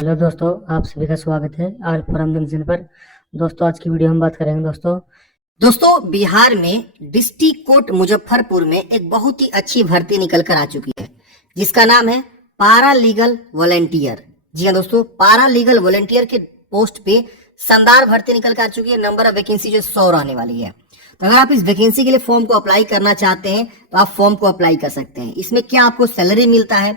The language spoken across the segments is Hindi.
हेलो दोस्तों, आप सभी का स्वागत है आर फॉरम जंक्शन पर। दोस्तों, आज की वीडियो हम बात करेंगे दोस्तों बिहार में डिस्ट्रिक्ट कोर्ट मुजफ्फरपुर में एक बहुत ही अच्छी भर्ती निकल कर आ चुकी है, जिसका नाम है पारा लीगल वॉलेंटियर। जी हाँ दोस्तों, पारा लीगल वॉलेंटियर के पोस्ट पे शानदार भर्ती निकल कर आ चुकी है। नंबर ऑफ वैकेंसी जो 100 रहने वाली है। तो अगर आप इस वैकेंसी के लिए फॉर्म को अप्लाई करना चाहते हैं तो आप फॉर्म को अप्लाई कर सकते हैं। इसमें क्या आपको सैलरी मिलता है,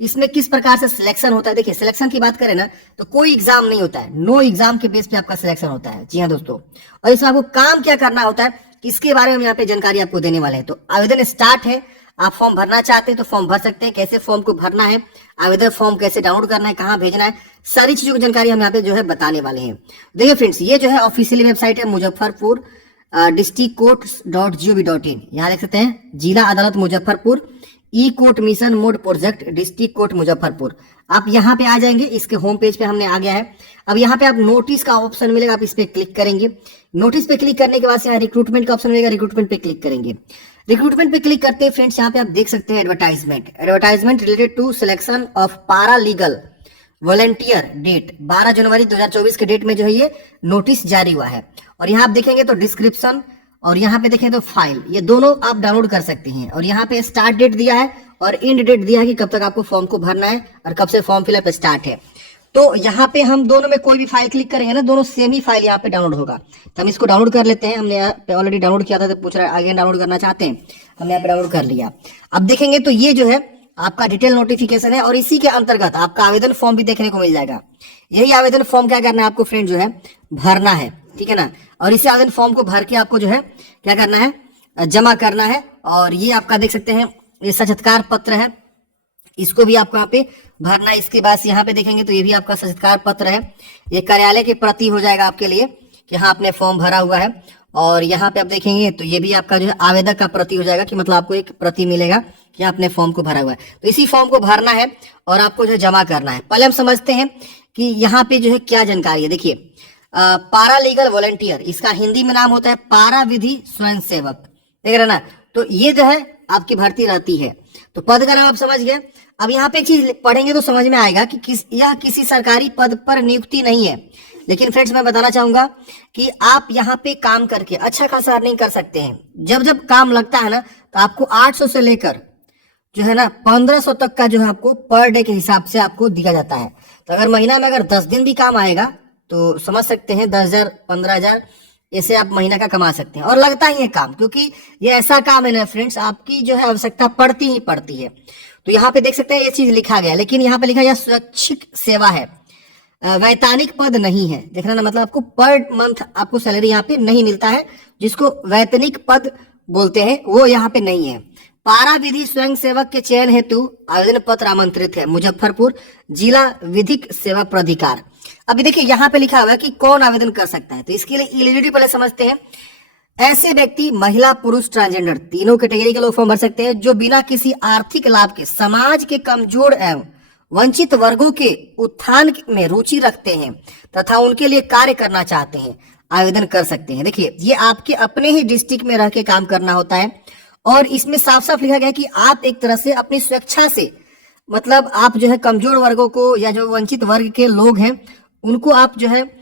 इसमें किस प्रकार से सिलेक्शन होता है। देखिए, सिलेक्शन की बात करें ना तो कोई एग्जाम नहीं होता है, नो एग्जाम के बेस पे आपका सिलेक्शन होता है। जी हाँ दोस्तों, और इसमें आपको काम क्या करना होता है इसके बारे में हम यहाँ पे जानकारी आपको देने वाले हैं। तो आवेदन स्टार्ट है। आप फॉर्म भरना चाहते हैं तो फॉर्म भर सकते हैं। कैसे फॉर्म को भरना है, आवेदन फॉर्म कैसे डाउनलोड करना है, कहाँ भेजना है, सारी चीजों की जानकारी हम यहाँ पे जो है बताने वाले हैं। देखिए फ्रेंड्स, ये जो है ऑफिशियली वेबसाइट है मुजफ्फरपुर districtcourt.gov.in। यहाँ देख सकते हैं जिला अदालत Muzaffarpur, e court mission mode project district court Muzaffarpur. आप यहाँ पे आ जाएंगे, इसके होम पेज पे हमने आ गया है। अब यहाँ पे आप नोटिस का ऑप्शन मिलेगा, आप इस पे क्लिक करेंगे। नोटिस पे क्लिक करने के बाद यहाँ रिक्रूटमेंट का ऑप्शन मिलेगा, रिक्रूटमेंट पे क्लिक करेंगे। रिक्रूटमेंट पे क्लिक करते हैं फ्रेंड्स, यहाँ पे आप देख सकते हैं advertisement related to selection of para legal volunteer. Date 12 जनवरी 2024 के डेट में जो है ये नोटिस जारी हुआ है। और यहाँ आप देखेंगे तो डिस्क्रिप्शन और यहाँ पे देखें तो फाइल, ये दोनों आप डाउनलोड कर सकते हैं। और यहाँ पे स्टार्ट डेट दिया है और एंड डेट दिया है कि कब तक आपको फॉर्म को भरना है और कब से फॉर्म फिलअप स्टार्ट है। तो यहाँ पे हम दोनों में कोई भी फाइल क्लिक करेंगे ना, दोनों सेम ही फाइल यहाँ पे डाउनलोड होगा। तो हम इसको डाउनलोड कर लेते हैं। हमने यहाँ पे ऑलरेडी डाउनलोड किया था तो पूछ रहा है आगे डाउनलोड करना चाहते हैं, हमने यहाँ पे डाउनलोड कर लिया। अब देखेंगे तो ये जो है आपका डिटेल नोटिफिकेशन है और इसी के अंतर्गत आपका आवेदन फॉर्म भी देखने को मिल जाएगा। यही आवेदन फॉर्म क्या करना है आपको फ्रेंड जो है भरना है, ठीक है ना। और इसी आवेदन फॉर्म को भर के आपको जो है क्या करना है, जमा करना है। और ये आपका देख सकते हैं ये साक्षात्कार पत्र है, इसको भी आपको यहाँ पे भरना है। इसके बाद यहाँ पे देखेंगे तो ये भी आपका साक्षात्कार पत्र है, ये कार्यालय के प्रति हो जाएगा आपके लिए कि हाँ आपने फॉर्म भरा हुआ है। और यहाँ पे आप देखेंगे तो ये भी आपका जो है आवेदक का प्रति हो जाएगा कि मतलब आपको एक प्रति मिलेगा कि आपने फॉर्म को भरा हुआ है। तो इसी फॉर्म को भरना है और आपको जो है जमा करना है। पहले हम समझते हैं कि यहाँ पे जो है क्या जानकारी है। देखिए, पारा लीगल वॉलंटियर, इसका हिंदी में नाम होता है पारा विधि स्वयं सेवक, देख रहे ना। तो ये जो है आपकी भर्ती रहती है। तो पद का नाम आप समझ गए। अब यहाँ पे एक चीज पढ़ेंगे तो समझ में आएगा कि यह किसी सरकारी पद पर नियुक्ति नहीं है। लेकिन फ्रेंड्स, मैं बताना चाहूंगा कि आप यहाँ पे काम करके अच्छा खासा अर्निंग कर सकते हैं। जब जब काम लगता है ना तो आपको 800 से लेकर जो है ना 1500 तक का जो है आपको पर डे के हिसाब से आपको दिया जाता है। तो अगर महीना में अगर 10 दिन भी काम आएगा तो समझ सकते हैं 10,000 15,000 ऐसे आप महीना का कमा सकते हैं। और लगता ही है काम, क्योंकि ये ऐसा काम है ना फ्रेंड्स, आपकी जो है आवश्यकता पड़ती ही पड़ती है। तो यहाँ पे देख सकते हैं ये चीज लिखा गया, लेकिन यहाँ पे लिखा गया स्वैच्छिक सेवा है, वैतनिक पद नहीं है। देखना ना, मतलब आपको पर मंथ आपको सैलरी यहाँ पे नहीं मिलता है, जिसको वैतनिक पद बोलते हैं वो यहाँ पे नहीं है। पारा विधि स्वयं सेवक के चयन हेतु आवेदन पत्र आमंत्रित है मुजफ्फरपुर जिला विधिक सेवा प्राधिकार। अभी देखिए यहाँ पे लिखा हुआ है कि कौन आवेदन कर सकता है। तो इसके लिए एलिजिबिलिटी पहले समझते हैं। ऐसे व्यक्ति महिला पुरुष ट्रांसजेंडर तीनों कैटेगरी के लोग फॉर्म भर सकते हैं जो बिना किसी आर्थिक लाभ के समाज के कमजोर एवं वंचित वर्गों के उत्थान में रुचि रखते हैं तथा उनके लिए कार्य करना चाहते हैं, आवेदन कर सकते हैं। देखिए, ये आपके अपने ही डिस्ट्रिक्ट में रह के काम करना होता है। और इसमें साफ साफ लिखा गया कि आप एक तरह से अपनी स्वेच्छा से, मतलब आप जो है कमजोर वर्गों को या जो वंचित वर्ग के लोग हैं उनको आप जो है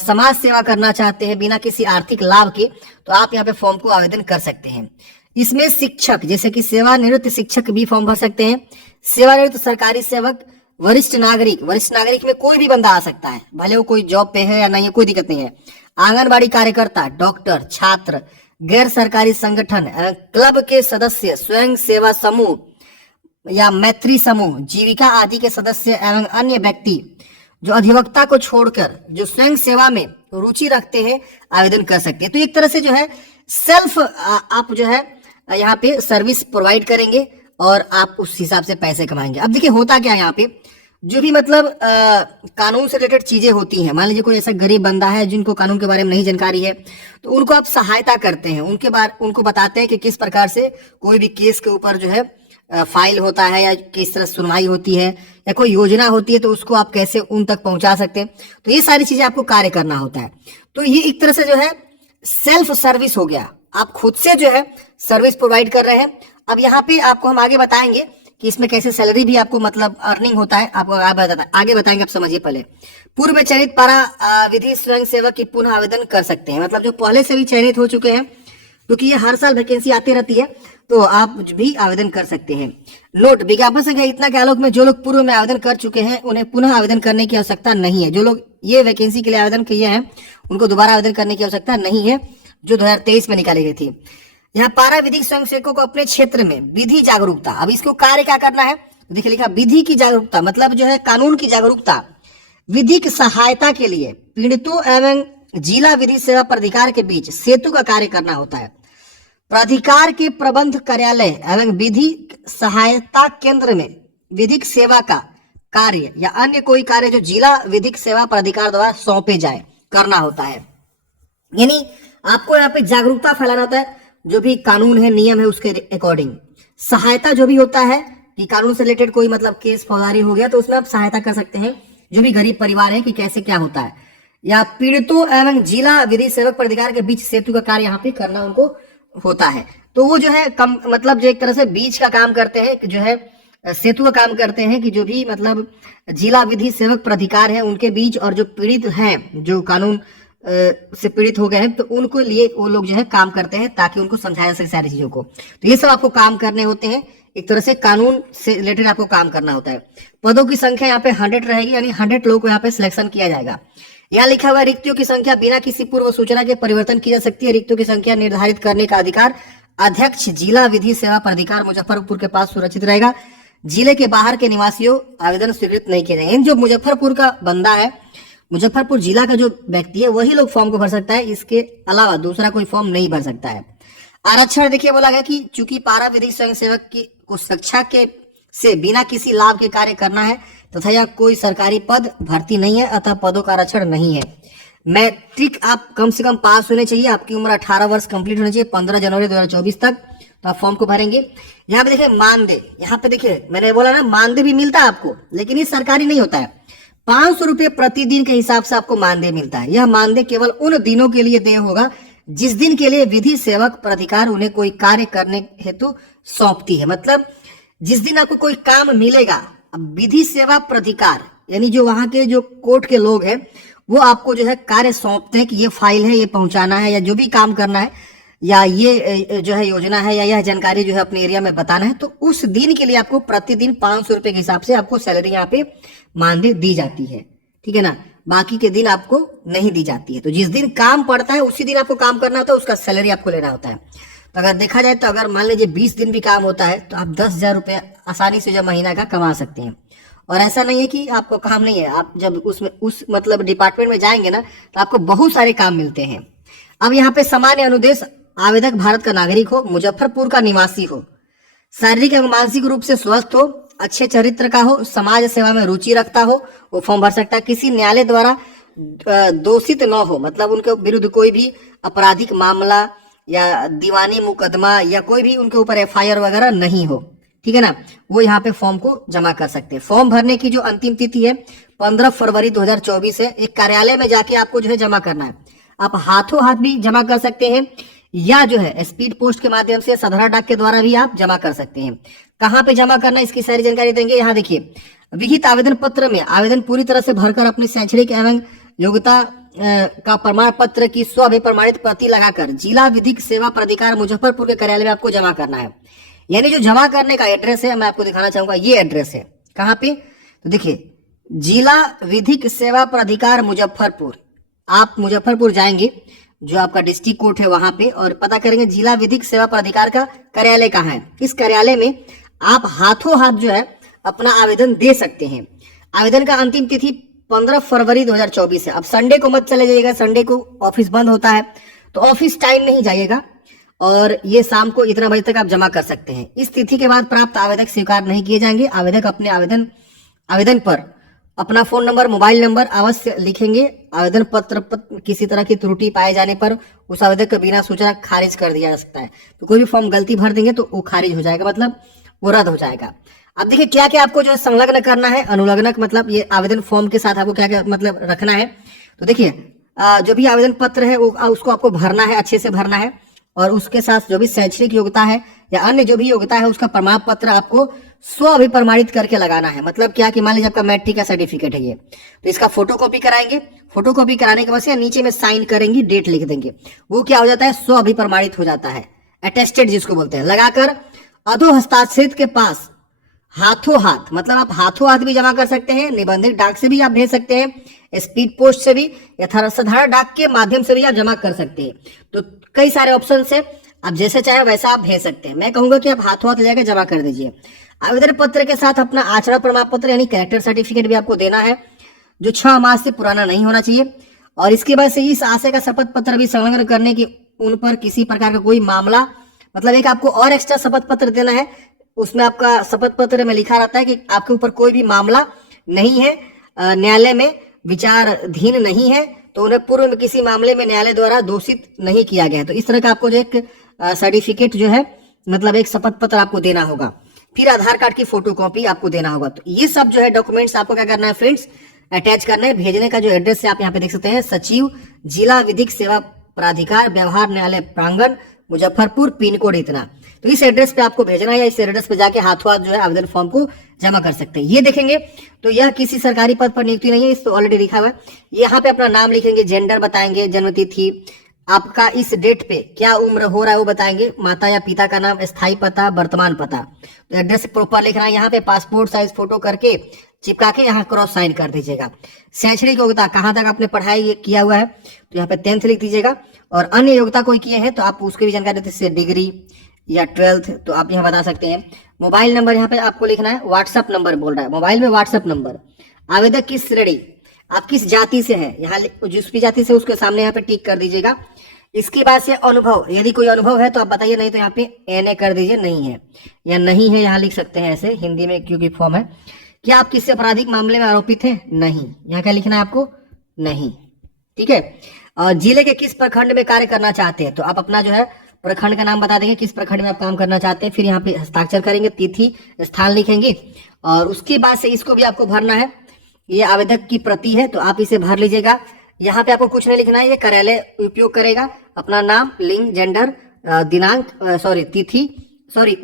समाज सेवा करना चाहते हैं बिना किसी आर्थिक लाभ के, तो आप यहाँ पे फॉर्म को आवेदन कर सकते हैं। इसमें शिक्षक जैसे कि सेवानिवृत्त शिक्षक भी फॉर्म भर सकते हैं, सेवानिवृत्त सरकारी सेवक, वरिष्ठ नागरिक में कोई भी बंदा आ सकता है, भले वो कोई जॉब पे है या नहीं है, कोई दिक्कत नहीं है। आंगनबाड़ी कार्यकर्ता, डॉक्टर, छात्र, गैर सरकारी संगठन, क्लब के सदस्य, स्वयं सेवा समूह या मैत्री समूह, जीविका आदि के सदस्य एवं अन्य व्यक्ति जो अधिवक्ता को छोड़कर जो स्वयं सेवा में रुचि रखते हैं आवेदन कर सकते हैं। तो एक तरह से जो है सेल्फ आप जो है यहाँ पे सर्विस प्रोवाइड करेंगे और आप उस हिसाब से पैसे कमाएंगे। अब देखिए होता क्या है, यहाँ पे जो भी मतलब कानून से रिलेटेड चीजें होती हैं, मान लीजिए कोई ऐसा गरीब बंदा है जिनको कानून के बारे में नहीं जानकारी है, तो उनको आप सहायता करते हैं, उनको बताते हैं कि किस प्रकार से कोई भी केस के ऊपर जो है फाइल होता है या किस तरह सुनवाई होती है या कोई योजना होती है तो उसको आप कैसे उन तक पहुंचा सकते हैं। तो ये सारी चीजें आपको कार्य करना होता है। तो ये एक तरह से जो है सेल्फ सर्विस हो गया, आप खुद से जो है सर्विस प्रोवाइड कर रहे हैं। अब यहाँ पे आपको हम आगे बताएंगे कि इसमें कैसे सैलरी भी आपको मतलब अर्निंग होता है, आपको आगे बताएंगे, आप समझिए। पहले पूर्व में चयनित पारा विधि स्वयं सेवक की पुनः आवेदन कर सकते हैं, मतलब जो पहले से भी चयनित हो चुके हैं, क्योंकि ये हर साल वैकेंसी आती रहती है, तो आप भी आवेदन कर सकते हैं। नोट, विज्ञापन संख्या इतना के आलोक में जो लोग पूर्व में आवेदन कर चुके हैं उन्हें पुनः आवेदन करने की आवश्यकता नहीं है। जो लोग ये वैकेंसी के लिए आवेदन किए हैं उनको दोबारा आवेदन करने की आवश्यकता नहीं है, जो 2023 में निकाली गई थी। यहाँ पारा विधिक स्वयं सेवकों को अपने क्षेत्र में विधि जागरूकता, अब इसको कार्य क्या करना है, देखिए लिखा विधि की जागरूकता, मतलब जो है कानून की जागरूकता, विधिक सहायता के लिए पीड़ितों एवं जिला विधि सेवा प्राधिकार के बीच सेतु का कार्य करना होता है। प्राधिकार के प्रबंध कार्यालय एवं विधि सहायता केंद्र में विधिक सेवा का कार्य या अन्य कोई कार्य जो जिला विधिक सेवा प्राधिकार द्वारा सौंपे जाए करना होता है। यानी आपको यहाँ पे जागरूकता फैलाना होता है, जो भी कानून है नियम है उसके अकॉर्डिंग। सहायता जो भी होता है कि कानून से रिलेटेड कोई मतलब केस फौजदारी हो गया तो उसमें आप सहायता कर सकते हैं, जो भी गरीब परिवार है कि कैसे क्या होता है। या पीड़ितों एवं जिला विधि सेवक प्राधिकार के बीच सेतु का कार्य यहाँ पे करना उनको होता है। तो वो जो है कम मतलब जो एक तरह से बीच का काम करते हैं, जो है सेतु का काम करते हैं, कि जो भी मतलब जिला विधि सेवक प्राधिकार है उनके बीच और जो पीड़ित हैं, जो कानून से पीड़ित हो गए हैं, तो उनको लिए वो लोग जो है काम करते हैं ताकि उनको समझाया सके सारी चीजों को। तो ये सब आपको काम करने होते हैं, एक तरह से कानून से रिलेटेड आपको काम करना होता है। पदों की संख्या यहाँ पे 100 रहेगी, यानी 100 लोगों को यहाँ पे सिलेक्शन किया जाएगा। यहाँ लिखा हुआ रिक्तियों की संख्या बिना किसी पूर्व सूचना के परिवर्तन की जा सकती है। रिक्तियों की संख्या निर्धारित करने का अधिकार अध्यक्ष जिला विधि सेवा प्राधिकार मुजफ्फरपुर के पास सुरक्षित रहेगा। जिले के बाहर के निवासियों आवेदन स्वीकृत नहीं किए जाएंगे। जो मुजफ्फरपुर का बंदा है, मुजफ्फरपुर जिला का जो व्यक्ति है, वही लोग फॉर्म को भर सकता है, इसके अलावा दूसरा कोई फॉर्म नहीं भर सकता है। आरक्षण देखिए बोला गया कि चूंकि पारा विधि स्वयं सेवक की को शिक्षा के से बिना किसी लाभ के कार्य करना है तथा यह कोई सरकारी पद भर्ती नहीं है, अतः पदों का आरक्षण नहीं है। मैट्रिक आप कम से कम पास होने चाहिए, आपकी उम्र 18 वर्ष कंप्लीट होनी चाहिए 15 जनवरी 2024 तक, तो आप फॉर्म को भरेंगे। यहाँ पे देखिए मानदेय, यहाँ पे देखिए मैंने बोला ना मानदेय भी मिलता है आपको, लेकिन ये सरकारी नहीं होता है। 500 रुपये प्रतिदिन के हिसाब से आपको मानदेय मिलता है। यह मानदेय केवल उन दिनों के लिए देय होगा जिस दिन के लिए विधि सेवक प्राधिकार उन्हें कोई कार्य करने हेतु सौंपती है। मतलब जिस दिन आपको कोई काम मिलेगा, अब विधि सेवा प्राधिकार यानी जो वहां के जो कोर्ट के लोग हैं वो आपको जो है कार्य सौंपते हैं कि ये फाइल है, ये पहुंचाना है, या जो भी काम करना है, या ये जो है योजना है, या यह जानकारी जो है अपने एरिया में बताना है, तो उस दिन के लिए आपको प्रतिदिन 500 रुपए के हिसाब से आपको सैलरी यहाँ पे मानदेय दी जाती है। ठीक है ना, बाकी के दिन आपको नहीं दी जाती है। तो जिस दिन काम पड़ता है उसी दिन आपको काम करना होता है, उसका सैलरी आपको लेना होता है। तो अगर देखा जाए तो अगर मान लीजिए 20 दिन भी काम होता है तो आप 10,000 रुपये आसानी से जो महीना का कमा सकते हैं। और ऐसा नहीं है कि आपको काम नहीं है, आप जब उसमें उस मतलब डिपार्टमेंट में जाएंगे ना तो आपको बहुत सारे काम मिलते हैं। अब यहाँ पे सामान्य अनुदेश, आवेदक भारत का नागरिक हो, मुजफ्फरपुर का निवासी हो, शारीरिक एवं मानसिक रूप से स्वस्थ हो, अच्छे चरित्र का हो, समाज सेवा में रुचि रखता हो, वो फॉर्म भर सकता है। किसी न्यायालय द्वारा दोषित न हो, मतलब उनके विरुद्ध कोई भी आपराधिक मामला या दीवानी मुकदमा या कोई भी उनके ऊपर FIR वगैरह नहीं हो। ठीक है ना, वो यहाँ पे फॉर्म को जमा कर सकते हैं। फॉर्म भरने की जो अंतिम तिथि है 15 फरवरी 2024 है। एक कार्यालय में जाके आपको जो है जमा करना है। आप हाथों हाथ भी जमा कर सकते हैं या जो है स्पीड पोस्ट के माध्यम से साधारण डाक के द्वारा भी आप जमा कर सकते हैं। कहाँ पे जमा करना है इसकी सारी जानकारी देंगे। यहाँ देखिए, विहित आवेदन पत्र में आवेदन पूरी तरह से भरकर अपने शैक्षणिक एवं योग्यता का प्रमाण पत्र की स्व प्रमाणित प्रति लगाकर जिला विधिक सेवा प्राधिकार मुजफ्फरपुर के कार्यालय में आपको जमा करना है। यानी जो जमा करने का एड्रेस है मैं आपको दिखाना चाहूंगा, ये एड्रेस है। कहाँ पे, तो देखिए जिला विधिक सेवा प्राधिकार मुजफ्फरपुर, आप मुजफ्फरपुर जाएंगे जो आपका डिस्ट्रिक्ट कोर्ट है वहां पे, और पता करेंगे जिला विधिक सेवा प्राधिकार का कार्यालय कहाँ है। इस कार्यालय में आप हाथों हाथ जो है अपना आवेदन दे सकते हैं। आवेदन का अंतिम तिथि 15 फरवरी 2024 है। अब संडे को मत चले जाइएगा, संडे को ऑफिस बंद होता है, तो ऑफिस टाइम नहीं जाइएगा, और ये शाम को इतना बजे तक आप जमा कर सकते हैं। इस तिथि के बाद प्राप्त आवेदक स्वीकार नहीं किए जाएंगे। आवेदक अपने आवेदन पर अपना फोन नंबर, मोबाइल नंबर अवश्य लिखेंगे। आवेदन पत्र पर किसी तरह की त्रुटि पाए जाने पर उस आवेदक को बिना सूचना खारिज कर दिया जा सकता है। तो कोई भी फॉर्म गलती भर देंगे तो वो खारिज हो जाएगा, मतलब वो रद्द हो जाएगा। अब देखिए क्या क्या आपको जो है संलग्न करना है, अनुलग्नक मतलब ये आवेदन फॉर्म के साथ आपको क्या क्या मतलब रखना है। तो देखिए जो भी आवेदन पत्र है वो उसको आपको भरना है, अच्छे से भरना है, और उसके साथ जो भी शैक्षणिक योग्यता है या अन्य जो भी योग्यता है उसका प्रमाण पत्र आपको स्व अभिप्रमाणित करके लगाना है। मतलब क्या कि मान लीजिए आपका मैट्रिक का सर्टिफिकेट है ये, तो इसका फोटो कॉपी कराएंगे। फोटो कॉपी कराने के बाद से नीचे में साइन करेंगे, डेट लिख देंगे, वो क्या हो जाता है, स्व अभिप्रमाणित हो जाता है, अटेस्टेड जिसको बोलते हैं। लगाकर अधो हस्ताक्षरित के पास हाथों हाथ, मतलब आप हाथों हाथ भी जमा कर सकते हैं, निबंधित डाक से भी आप भेज सकते हैं, स्पीड पोस्ट से भी, या साधारण डाक के माध्यम से भी आप जमा कर सकते हैं। तो कई सारे ऑप्शन है, आप जैसे चाहे वैसा आप भेज सकते हैं। मैं कहूंगा कि आप हाथों हाथ लेकर जमा कर दीजिए। आवेदन पत्र के साथ अपना आचरण प्रमाण पत्र यानी कैरेक्टर सर्टिफिकेट भी आपको देना है, जो 6 माह से पुराना नहीं होना चाहिए। और इसके बाद से इस आशय का शपथ पत्र भी संलग्न करने की उन पर किसी प्रकार का कोई मामला, मतलब एक आपको और एक्स्ट्रा शपथ पत्र देना है, उसमें आपका शपथ पत्र में लिखा रहता है कि आपके ऊपर कोई भी मामला नहीं है, न्यायालय में विचाराधीन नहीं है, तो उन्हें पूर्व में किसी मामले में न्यायालय द्वारा दोषित नहीं किया गया है। तो इस तरह का आपको जो एक सर्टिफिकेट जो है, मतलब एक शपथ पत्र आपको देना होगा। फिर आधार कार्ड की फोटो कॉपी आपको देना होगा। तो ये सब जो है डॉक्यूमेंट्स आपको क्या करना है फ्रेंड्स, अटैच करना है। भेजने का जो एड्रेस है आप यहाँ पे देख सकते हैं, सचिव जिला विधिक सेवा प्राधिकार व्यवहार न्यायालय प्रांगण मुजफ्फरपुर, पिन कोड इतना। तो इस एड्रेस पे आपको भेजना है, या इस एड्रेस पे जाके हाथों हाथ जो है आवेदन फॉर्म को जमा कर सकते हैं। ये देखेंगे तो यह किसी सरकारी पद पर नियुक्ति नहीं है, इस तो ऑलरेडी लिखा हुआ है। यहाँ पे अपना नाम लिखेंगे, जेंडर बताएंगे, जन्म तिथि, आपका इस डेट पे क्या उम्र हो रहा है वो बताएंगे, माता या पिता का नाम, स्थायी पता, वर्तमान पता। तो एड्रेस प्रॉपर लिखना है। यहाँ पे पासपोर्ट साइज फोटो करके चिपका के यहाँ क्रॉस साइन कर दीजिएगा। शैक्षणिक योग्यता कहाँ तक आपने पढ़ाई किया हुआ है, तो यहाँ पे 10th लिख दीजिएगा। और अन्य योग्यता कोई किए हैं तो आप उसकी भी जानकारी देते, जैसे डिग्री या 12th, तो आप यहाँ बता सकते हैं। मोबाइल नंबर यहाँ पे आपको लिखना है, व्हाट्सएप नंबर बोल रहा है, मोबाइल में व्हाट्सएप नंबर। आवेदक की श्रेणी, आप किस जाति से हैं, यहाँ जिस भी जाति से उसके सामने यहाँ पे टिक कर दीजिएगा। इसके बाद से अनुभव, यदि कोई अनुभव है तो आप बताइए, नहीं तो यहाँ पे NA कर दीजिए, नहीं है या नहीं है यहाँ लिख सकते हैं ऐसे हिंदी में, क्योंकि फॉर्म है। क्या आप किसी आपराधिक मामले में आरोपित हैं, नहीं, यहाँ क्या लिखना है आपको, नहीं, ठीक है। और जिले के किस प्रखंड में कार्य करना चाहते हैं, तो आप अपना जो है प्रखंड का नाम बता देंगे, किस प्रखंड में आप काम करना चाहते हैं। फिर यहाँ पे हस्ताक्षर करेंगे, तिथि स्थान लिखेंगे, और उसके बाद से इसको भी आपको भरना है। ये आवेदक की प्रति है तो आप इसे भर लीजिएगा। यहाँ पे आपको कुछ नहीं लिखना है, ये कार्यालय उपयोग करेगा। अपना नाम, लिंग, जेंडर, दिनांक, तिथि,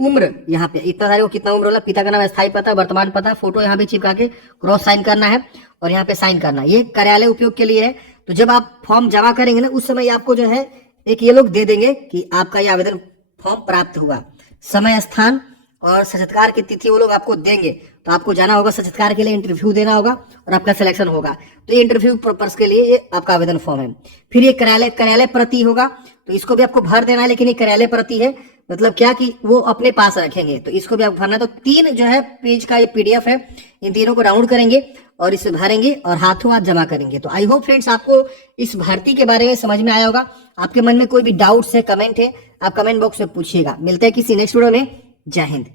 उम्र, यहाँ पे इतना सारे को कितना उम्र होला, पिता का नाम, स्थायी पता, वर्तमान पता, फोटो यहाँ पे चिपका के क्रॉस साइन करना है और यहाँ पे साइन करना है। ये कार्यालय उपयोग के लिए है। तो जब आप फॉर्म जमा करेंगे ना, उस समय आपको जो है एक ये लोग दे देंगे कि आपका ये आवेदन फॉर्म प्राप्त हुआ। समय, स्थान और साक्षात्कार की तिथि वो लोग आपको देंगे। तो आपको जाना होगा साक्षात्कार के लिए, इंटरव्यू देना होगा और आपका सिलेक्शन होगा। तो ये इंटरव्यू पर्पस के लिए ये आपका आवेदन फॉर्म है। फिर ये कार्यालय प्रति होगा, तो इसको भी आपको भर देना है, लेकिन ये कार्यालय प्रति है, मतलब क्या कि वो अपने पास रखेंगे, तो इसको भी आप भरना है। तो 3 जो है पेज का ये PDF है, इन तीनों को डाउनलोड करेंगे और इसे भरेंगे और हाथों हाथ जमा करेंगे। तो आई होप फ्रेंड्स आपको इस भर्ती के बारे में समझ में आया होगा। आपके मन में कोई भी डाउट्स है, कमेंट है, आप कमेंट बॉक्स में पूछिएगा। मिलते हैं किसी नेक्स्ट वीडियो में। जय हिंद।